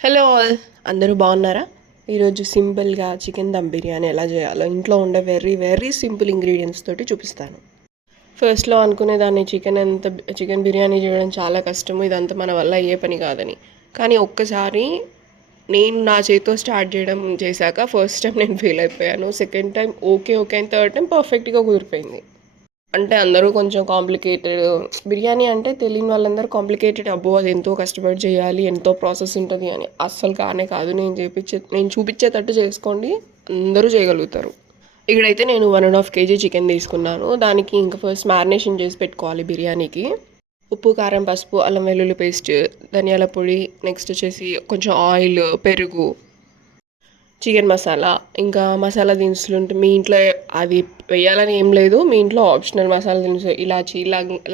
Hello all, అందరూ బాగున్నారా? ఈరోజు సింపుల్గా చికెన్ దమ్ బిర్యానీ ఎలా చేయాలో ఇంట్లో ఉండే వెరీ వెరీ సింపుల్ ఇంగ్రీడియంట్స్ తోటి చూపిస్తాను. ఫస్ట్లో అనుకునేదాన్ని చికెన్ బిర్యానీ చేయడం చాలా కష్టము, ఇదంతా మన వల్ల అయ్యే పని కాదని. కానీ ఒక్కసారి నేను నా చేతితో స్టార్ట్ చేయడం చేశాక ఫస్ట్ టైం నేను ఫెయిల్ అయిపోయాను, second time okay okay and third time పర్ఫెక్ట్గా కుదిరిపోయింది. అంటే అందరూ కొంచెం కాంప్లికేటెడ్ బిర్యానీ అంటే తెలియని వాళ్ళందరూ కాంప్లికేటెడ్, అబ్బో అది ఎంతో కష్టపడి చేయాలి, ఎంతో ప్రాసెస్ ఉంటుంది అని. అస్సలు కానే కాదు. నేను చూపించేటట్టు చేసుకోండి, అందరూ చేయగలుగుతారు. ఇక్కడైతే నేను 1.5 kg చికెన్ తీసుకున్నాను. దానికి ఇంకా ఫస్ట్ మ్యారినేషన్ చేసి పెట్టుకోవాలి బిర్యానీకి. ఉప్పు, కారం, పసుపు, అల్లం వెల్లుల్లి పేస్ట్, ధనియాల పొడి, నెక్స్ట్ వచ్చేసి కొంచెం ఆయిల్, పెరుగు, చికెన్ మసాలా, ఇంకా మసాలా దినుసులు ఉంటే మీ ఇంట్లో అది వేయాలని ఏం లేదు, మీ ఇంట్లో ఆప్షనల్ మసాలా దినుసులు ఇలాచి,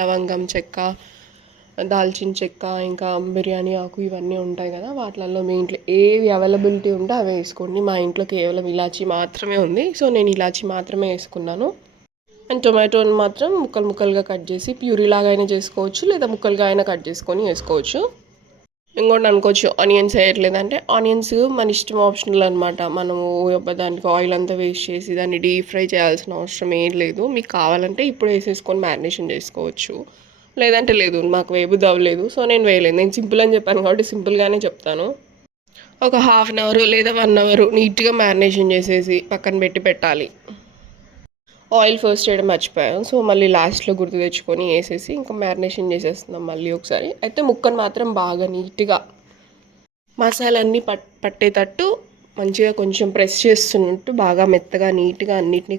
లవంగం చెక్క, దాల్చిన చెక్క, ఇంకా బిర్యానీ ఆకు, ఇవన్నీ ఉంటాయి కదా, వాటిలలో మీ ఇంట్లో ఏవి అవైలబిలిటీ ఉంటే అవి వేసుకోండి. మా ఇంట్లో కేవలం ఇలాచి మాత్రమే ఉంది, సో నేను ఇలాచి మాత్రమే వేసుకున్నాను. అండ్ టొమాటోని మాత్రం ముక్కలు ముక్కలుగా కట్ చేసి ప్యూరీ లాగా అయినా చేసుకోవచ్చు, లేదా ముక్కలుగా అయినా కట్ చేసుకొని వేసుకోవచ్చు. ఇంకోటి అనుకోవచ్చు ఆనియన్స్ వేయట్లేదంటే, ఆనియన్స్ మన ఇష్టం, ఆప్షనల్ అనమాట. మనము దానికి ఆయిల్ అంతా వేస్ట్ చేసి దాన్ని డీప్ ఫ్రై చేయాల్సిన అవసరం ఏం లేదు. మీకు కావాలంటే ఇప్పుడు వేసేసుకొని మ్యారినేషన్ చేసుకోవచ్చు, లేదంటే లేదు, మాకు వేయబుద్ధి అవ్వలేదు సో నేను వేయలేదు. నేను సింపుల్ అని చెప్పాను కాబట్టి సింపుల్గానే చెప్తాను. ఒక హాఫ్ అన్ అవర్ లేదా 1 అవర్ నీట్గా మ్యారినేషన్ చేసేసి పక్కన పెట్టాలి. ఆయిల్ ఫస్ట్ వేయడం మర్చిపోయాం, సో మళ్ళీ లాస్ట్లో గుర్తు తెచ్చుకొని వేసేసి ఇంకా మ్యారినేషన్ చేసేస్తున్నాం మళ్ళీ ఒకసారి. అయితే ముక్కను మాత్రం బాగా నీట్గా మసాలన్నీ పట్టేటట్టు మంచిగా కొంచెం ప్రెస్ చేస్తున్నట్టు బాగా మెత్తగా నీట్గా అన్నిటినీ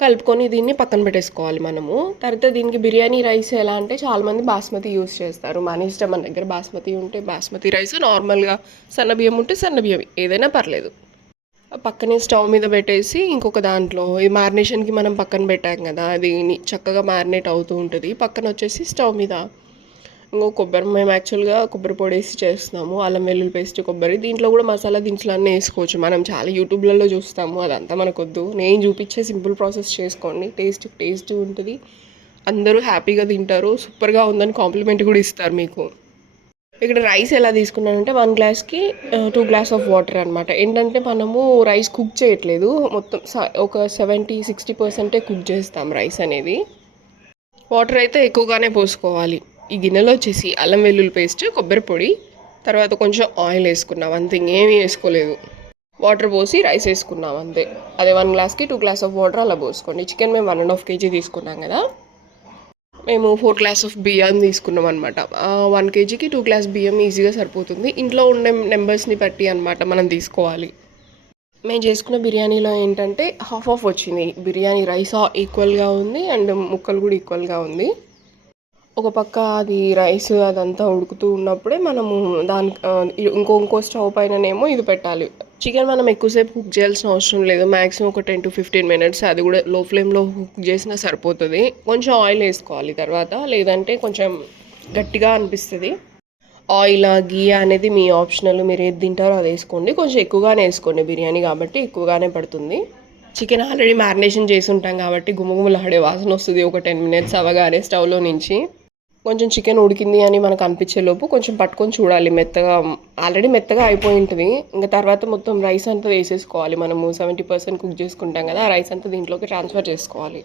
కలుపుకొని దీన్ని పక్కన పెట్టేసుకోవాలి మనము. తర్వాత దీనికి బిర్యానీ రైస్ ఎలా అంటే, చాలామంది బాస్మతి యూస్ చేస్తారు. మన ఇష్టం, మన దగ్గర బాస్మతి ఉంటే బాస్మతి రైస్, నార్మల్గా సన్న బియ్యం ఉంటే సన్న బియ్యం, ఏదైనా పర్లేదు. పక్కనే స్టవ్ మీద పెట్టేసి ఇంకొక దాంట్లో ఈ మ్యారినేషన్కి మనం పక్కన పెట్టాం కదా, అది చక్కగా మ్యారినేట్ అవుతూ ఉంటుంది. పక్కన వచ్చేసి స్టవ్ మీద మేము యాక్చువల్గా కొబ్బరి పొడి వేసి చేస్తున్నాము, అల్లం వెల్లుల్లి పేస్ట్, కొబ్బరి. దీంట్లో కూడా మసాలా దినుసులు అన్నీ వేసుకోవచ్చు. మనం చాలా యూట్యూబ్లలో చూస్తాము, అదంతా మనకొద్దు. నేను చూపించే సింపుల్ ప్రాసెస్ చేసుకోండి, టేస్ట్ ఉంటుంది, అందరూ హ్యాపీగా తింటారు, సూపర్గా ఉందని కాంప్లిమెంట్ కూడా ఇస్తారు మీకు. ఇక్కడ రైస్ ఎలా తీసుకున్నానంటే 1 గ్లాస్కి 2 గ్లాస్ ఆఫ్ వాటర్ అనమాట. ఏంటంటే మనము రైస్ కుక్ చేయట్లేదు, మొత్తం ఒక 70-60% కుక్ చేస్తాం రైస్ అనేది. వాటర్ అయితే ఎక్కువగానే పోసుకోవాలి. ఈ గిన్నెలో వచ్చేసి అల్లం వెల్లుల్లి పేస్ట్, కొబ్బరి పొడి, తర్వాత కొంచెం ఆయిల్ వేసుకున్నాం, అంతే, ఇంకేమీ వేసుకోలేదు. వాటర్ పోసి రైస్ వేసుకున్నాం అంతే. అదే 1 గ్లాస్కి 2 గ్లాస్ ఆఫ్ వాటర్ అలా పోసుకోండి. చికెన్ మేము 1.5 kg తీసుకున్నాం కదా, మేము 4 గ్లాస్ ఆఫ్ బియ్యం తీసుకున్నాం అనమాట. 1 kgకి 2 గ్లాస్ బియ్యం ఈజీగా సరిపోతుంది. ఇంట్లో ఉండే నెంబర్స్ని బట్టి అనమాట మనం తీసుకోవాలి. మేము చేసుకున్న బిర్యానీలో ఏంటంటే హాఫ్ వచ్చింది బిర్యానీ. రైస్ ఈక్వల్గా ఉంది అండ్ ముక్కలు కూడా ఈక్వల్గా ఉంది. ఒక పక్క అది రైస్ అదంతా ఉడుకుతూ ఉన్నప్పుడే మనము దానికి ఇంకో స్టవ్ పైననేమో ఇది పెట్టాలి. చికెన్ మనం ఎక్కువసేపు కుక్ చేయాల్సిన అవసరం లేదు, మ్యాక్సిమం ఒక 10-15 minutes, అది కూడా లో ఫ్లేమ్లో కుక్ చేసినా సరిపోతుంది. కొంచెం ఆయిల్ వేసుకోవాలి తర్వాత, లేదంటే కొంచెం గట్టిగా అనిపిస్తుంది. ఆయిల్ గీ అనేది మీ ఆప్షనల్, మీరు ఏది తింటారో అది వేసుకోండి. కొంచెం ఎక్కువగానే వేసుకోండి, బిర్యానీ కాబట్టి ఎక్కువగానే పడుతుంది. చికెన్ ఆల్రెడీ మ్యారినేషన్ చేసి ఉంటాం కాబట్టి గుమగుమలాడే వాసన వస్తుంది ఒక 10 minutes అవ్వగానే స్టవ్లో నుంచి. కొంచెం చికెన్ ఉడికింది అని మనకు అనిపించేలోపు కొంచెం పట్టుకొని చూడాలి, మెత్తగా, ఆల్రెడీ మెత్తగా అయిపోయి ఉంటుంది. ఇంకా తర్వాత మొత్తం రైస్ అంతా వేసేసుకోవాలి. మనము 70% కుక్ చేసుకుంటాం కదా, ఆ రైస్ అంతా దీంట్లోకి ట్రాన్స్ఫర్ చేసుకోవాలి.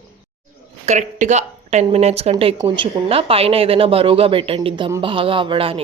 కరెక్ట్గా 10 minutes కంటే ఎక్కువ ఉంచకుండా పైన ఏదైనా బరువుగా పెట్టండి దమ్ బాగా అవ్వడానికి.